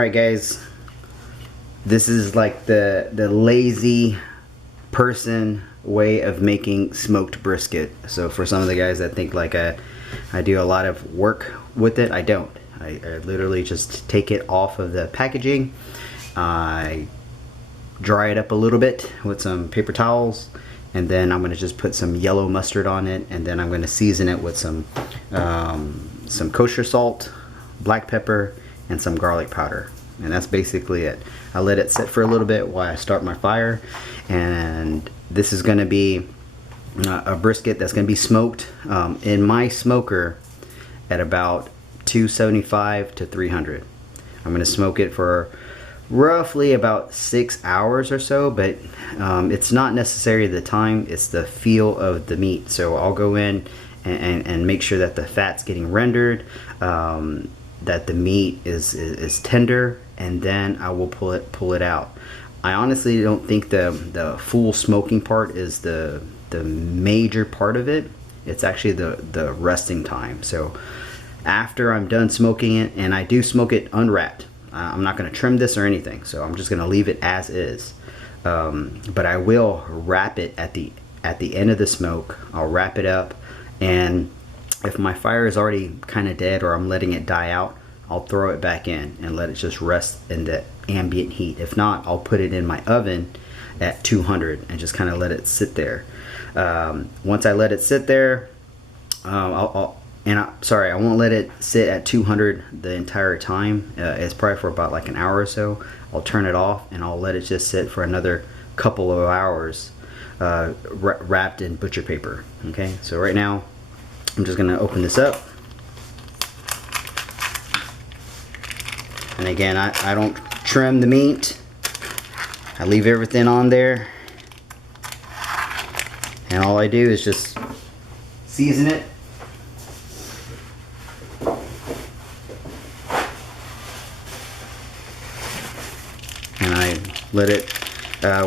Alright guys, this is like the lazy person way of making smoked brisket. So for some of the guys that think like I do a lot of work with it, I don't. I literally just take it off of the packaging. I dry it up a little bit with some paper towels, and then I'm going to just put some yellow mustard on it, and then I'm going to season it with some kosher salt, black pepper, and some garlic powder. And that's basically it. I let it sit for a little bit while I start my fire, and this is going to be a brisket that's going to be smoked in my smoker at about 275 to 300. I'm going to smoke it for roughly about 6 hours or so, but it's not necessarily the time, it's the feel of the meat. So I'll go in and make sure that the fat's getting rendered, that the meat is tender, and then I will pull it out. I honestly don't think the full smoking part is the major part of it. It's actually the resting time. So after I'm done smoking it, and I do smoke it unwrapped, I'm not going to trim this or anything, so I'm just going to leave it as is. But I will wrap it at the end of the smoke. I'll wrap it up, and if my fire is already kind of dead or I'm letting it die out, I'll throw it back in and let it just rest in the ambient heat. If not, I'll put it in my oven at 200 and just kind of let it sit there. Once I let it sit there, I won't let it sit at 200 the entire time. It's probably for about like an hour or so. I'll turn it off and I'll let it just sit for another couple of hours, wrapped in butcher paper. Okay, so right now I'm just gonna open this up. And again, I don't trim the meat. I leave everything on there. And all I do is just season it. And I let it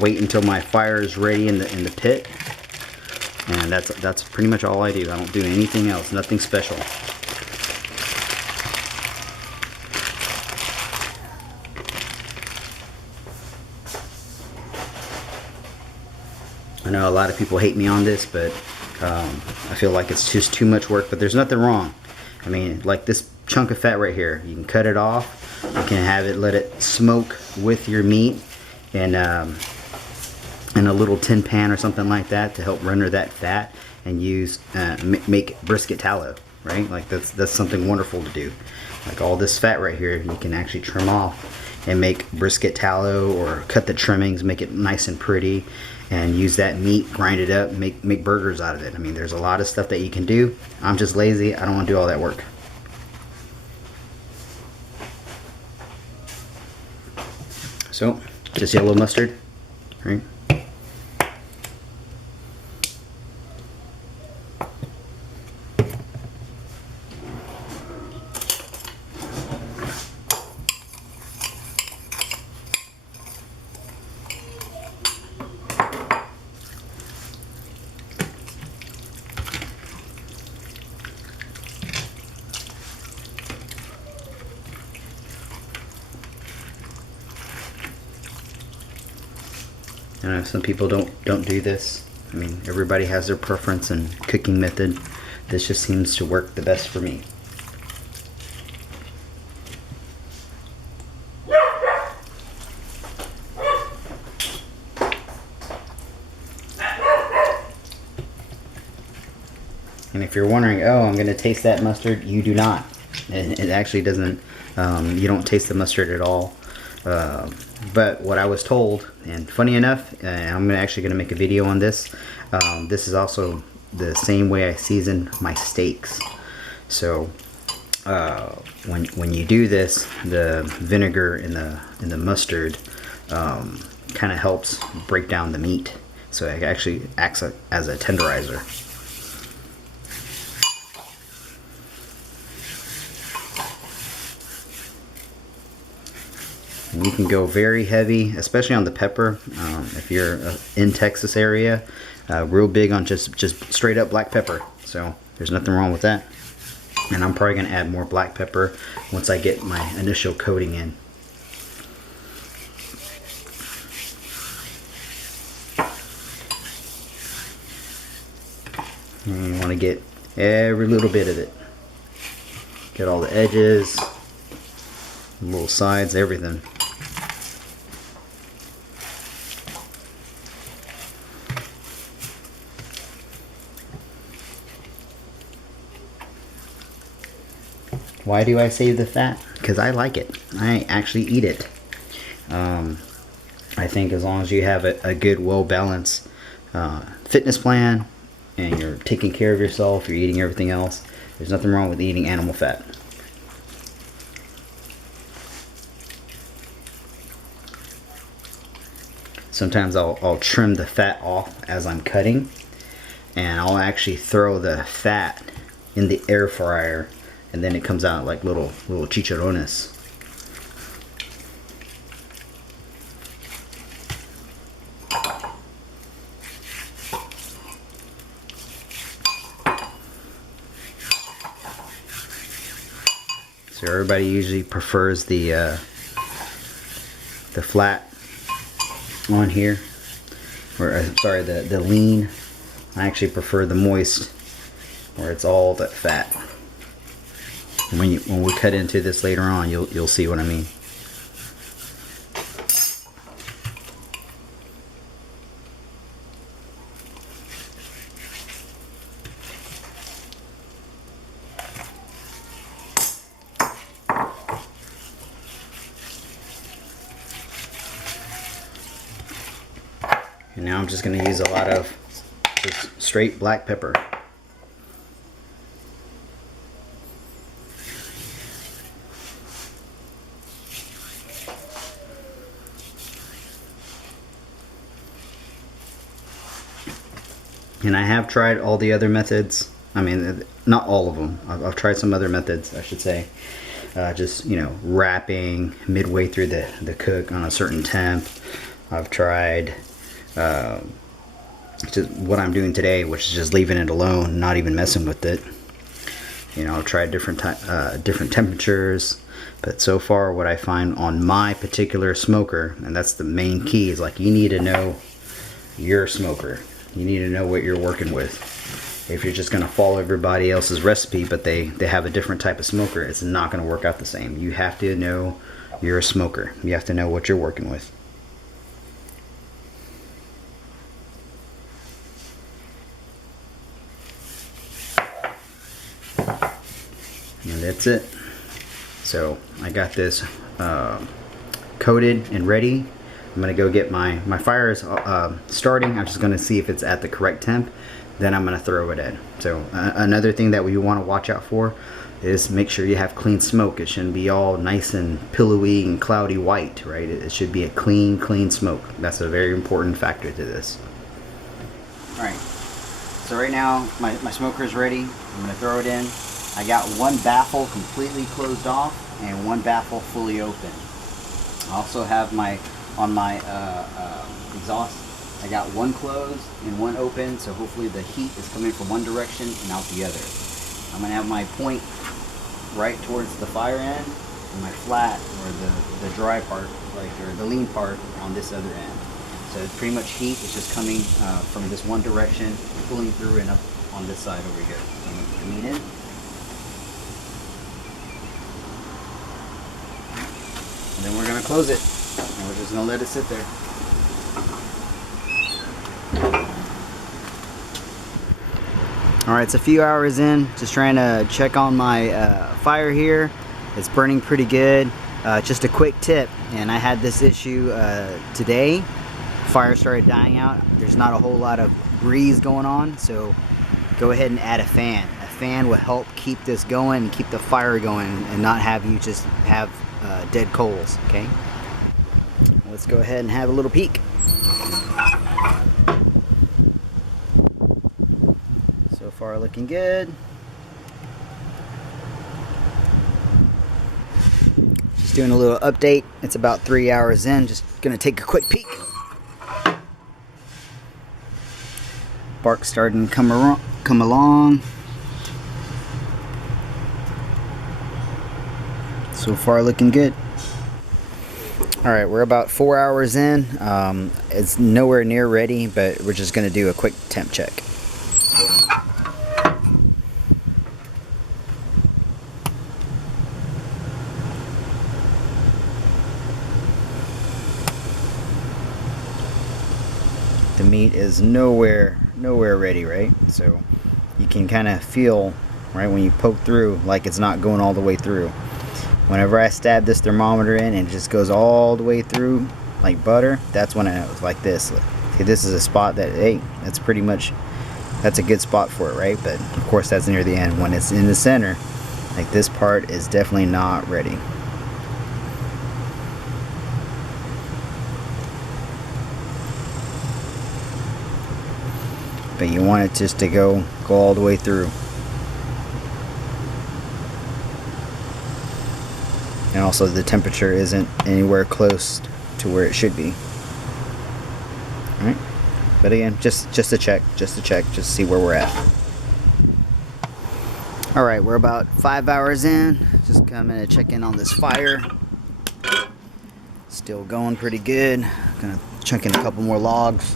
wait until my fire is ready in the pit. And that's pretty much all I do. I don't do anything else, nothing special. I know a lot of people hate me on this, but I feel like it's just too much work, but there's nothing wrong. I mean, like this chunk of fat right here, you can cut it off. You can have it, let it smoke with your meat in a little tin pan or something like that to help render that fat and use make brisket tallow, right? Like that's something wonderful to do. Like all this fat right here, you can actually trim off and make brisket tallow, or cut the trimmings, make it nice and pretty, and use that meat, grind it up, make burgers out of it. I mean, there's a lot of stuff that you can do. I'm just lazy. I don't want to do all that work. So, just yellow mustard, right? I know some people don't do this. I mean, everybody has their preference and cooking method. This just seems to work the best for me. And if you're wondering, oh, I'm going to taste that mustard, you do not. It actually doesn't, you don't taste the mustard at all. But what I was told, and funny enough, I'm actually going to make a video on this. This is also the same way I season my steaks. So when you do this, the vinegar in the mustard kind of helps break down the meat. So it actually acts as a tenderizer. And you can go very heavy, especially on the pepper. If you're in Texas area, real big on just straight up black pepper. So there's nothing wrong with that. And I'm probably going to add more black pepper once I get my initial coating in. And you want to get every little bit of it. Get all the edges, little sides, everything. Why do I save the fat? Because I like it. I actually eat it. I think as long as you have a good, well-balanced fitness plan and you're taking care of yourself, you're eating everything else, there's nothing wrong with eating animal fat. Sometimes I'll trim the fat off as I'm cutting, and I'll actually throw the fat in the air fryer, and then it comes out like little chicharrones. So everybody usually prefers the flat on here, or sorry, the lean. I actually prefer the moist, where it's all that fat. And when we cut into this later on, you'll see what I mean. And now I'm just going to use a lot of just straight black pepper. And I have tried all the other methods. I mean, not all of them. I've tried some other methods, I should say. Just, you know, wrapping midway through the cook on a certain temp. I've tried just what I'm doing today, which is just leaving it alone, not even messing with it. You know, I've tried different temperatures, but so far what I find on my particular smoker, and that's the main key, is like you need to know your smoker. You need to know what you're working with. If you're just going to follow everybody else's recipe, but they have a different type of smoker, it's not going to work out the same. You have to know your smoker. You have to know what you're working with. And that's it. So I got this coated and ready. I'm gonna go get my fire is starting. I'm just gonna see if it's at the correct temp. Then I'm gonna throw it in. So another thing that we want to watch out for is make sure you have clean smoke. It shouldn't be all nice and pillowy and cloudy white, right? It should be a clean smoke. That's a very important factor to this. All right. So right now my smoker is ready. I'm gonna throw it in. I got one baffle completely closed off and one baffle fully open. I also have on my exhaust, I got one closed and one open, so hopefully the heat is coming from one direction and out the other. I'm going to have my point right towards the fire end and my flat, or the dry part, like, or the lean part, on this other end. So it's pretty much heat is just coming from this one direction, pulling through and up on this side over here. So I'm going to put the meat in. And then we're going to close it, and we're just going to let it sit there. Alright, it's a few hours in, just trying to check on my fire here. It's burning pretty good. Just a quick tip, and I had this issue today. Fire started dying out. There's not a whole lot of breeze going on, so go ahead and add a fan. A fan will help keep this going and keep the fire going and not have you just have dead coals, okay? Let's go ahead and have a little peek. So far looking good. Just doing a little update. It's about 3 hours in. Just gonna take a quick peek. Bark's starting to come along. So far looking good. Alright, we're about 4 hours in. It's nowhere near ready, but we're just going to do a quick temp check. the meat is nowhere ready, right? So you can kind of feel, right, when you poke through, like it's not going all the way through. Whenever I stab this thermometer in and it just goes all the way through like butter, that's when I know it's like this. See, this is a spot that, hey, that's pretty much, that's a good spot for it, right? But of course that's near the end. When it's in the center, like this part is definitely not ready. But you want it just to go all the way through. And also the temperature isn't anywhere close to where it should be. Alright. But again, just to check, just to see where we're at. Alright, we're about 5 hours in. Just coming to check in on this fire. Still going pretty good. Gonna chuck in a couple more logs.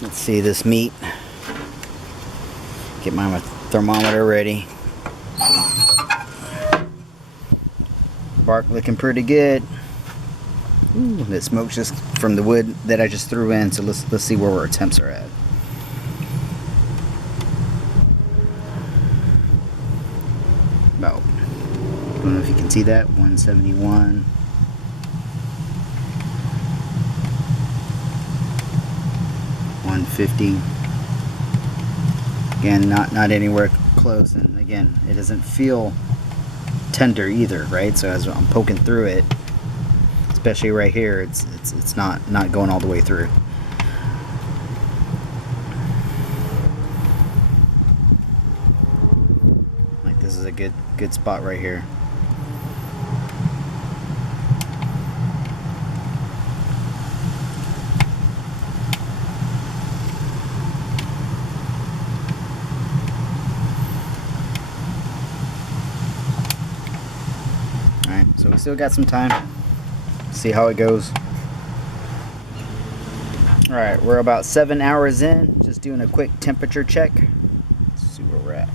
Let's see this meat. Get my thermometer ready. Bark looking pretty good. Ooh, the smoke's just from the wood that I just threw in. So let's see where our temps are at. About, I don't know if you can see that, 171. $150. Again, not anywhere close, and again, it doesn't feel tender either, right? So as I'm poking through it, especially right here, it's not going all the way through. Like this is a good spot right here. So we still got some time. See how it goes. Alright, we're about 7 hours in. Just doing a quick temperature check. Let's see where we're at.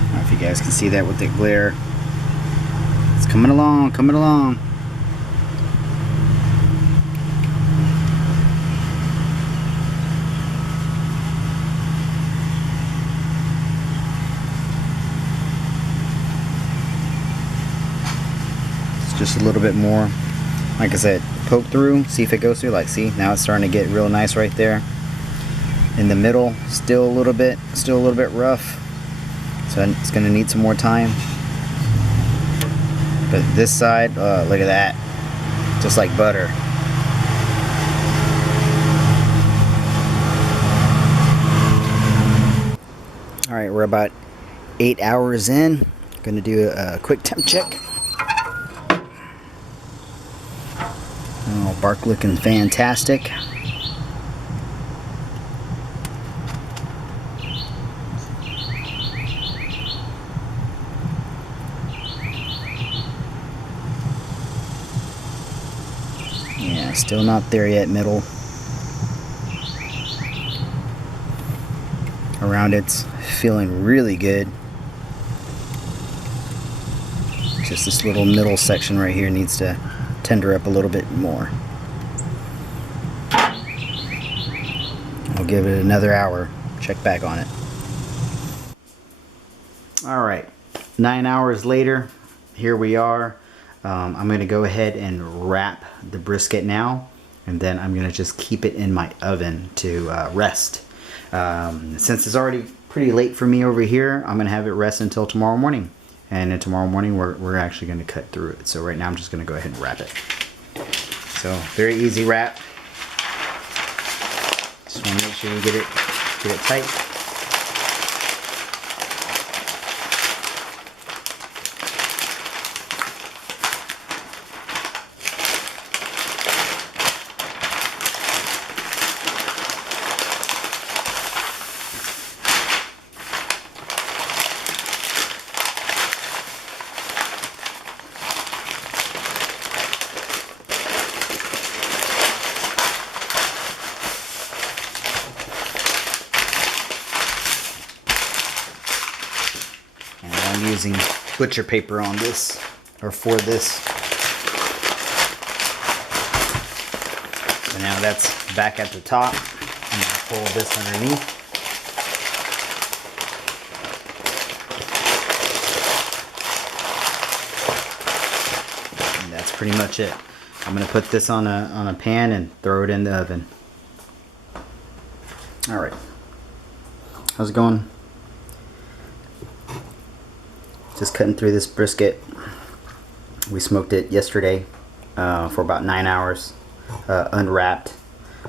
I don't know if you guys can see that with the glare. It's coming along, coming along. Just a little bit more. Like I said, poke through, see if it goes through. Like, see, now it's starting to get real nice right there. In the middle, still a little bit rough. So it's gonna need some more time. But this side, look at that, just like butter. All right, we're about 8 hours in. Gonna do a quick temp check. Oh, bark looking fantastic. Yeah, still not there yet, middle. Around it's feeling really good. Just this little middle section right here needs to tender up a little bit more. I'll give it another hour, check back on it. Alright, 9 hours later, here we are. I'm going to go ahead and wrap the brisket now, and then I'm going to just keep it in my oven to rest. Since it's already pretty late for me over here, I'm going to have it rest until tomorrow morning. And then tomorrow morning we're actually going to cut through it. So right now I'm just going to go ahead and wrap it. So very easy wrap. Just want to make sure you get it tight. using butcher paper on this, or for this. So now that's back at the top. I'm going to pull this underneath. And that's pretty much it. I'm going to put this on a pan and throw it in the oven. Alright. How's it going? Just cutting through this brisket. We smoked it yesterday for about 9 hours, unwrapped.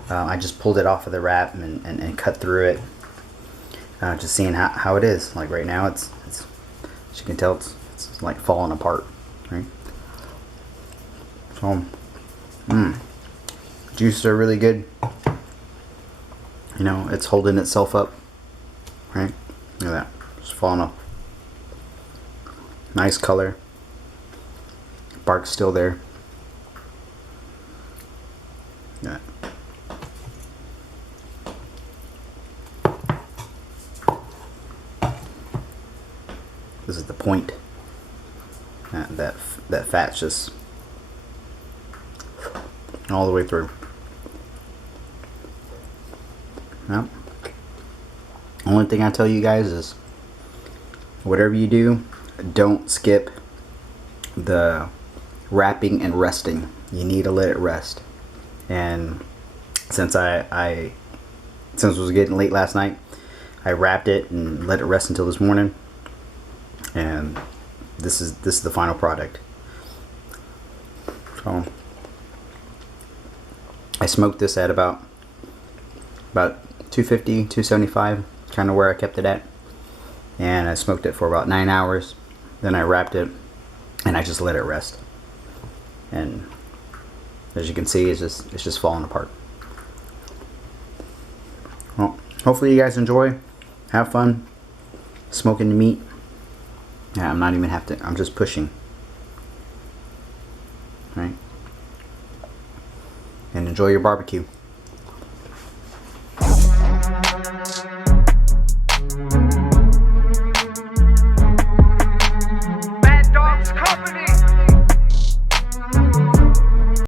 I just pulled it off of the wrap and cut through it. Just seeing how it is. Like right now, it's as you can tell, it's like falling apart. Right? So, juices are really good. You know, it's holding itself up. Right? Look at that, just falling off. Nice color. Bark's still there. Yeah. This is the point. That fat's just all the way through. Well, only thing I tell you guys is, whatever you do, don't skip the wrapping and resting. You need to let it rest. And since since it was getting late last night, I wrapped it and let it rest until this morning. And this is the final product. So I smoked this at about 250, 275, kind of where I kept it at. And I smoked it for about 9 hours. Then I wrapped it and I just let it rest. And as you can see, it's just falling apart. Well, hopefully you guys enjoy. Have fun smoking the meat. Yeah, I'm just pushing. Right? And enjoy your barbecue.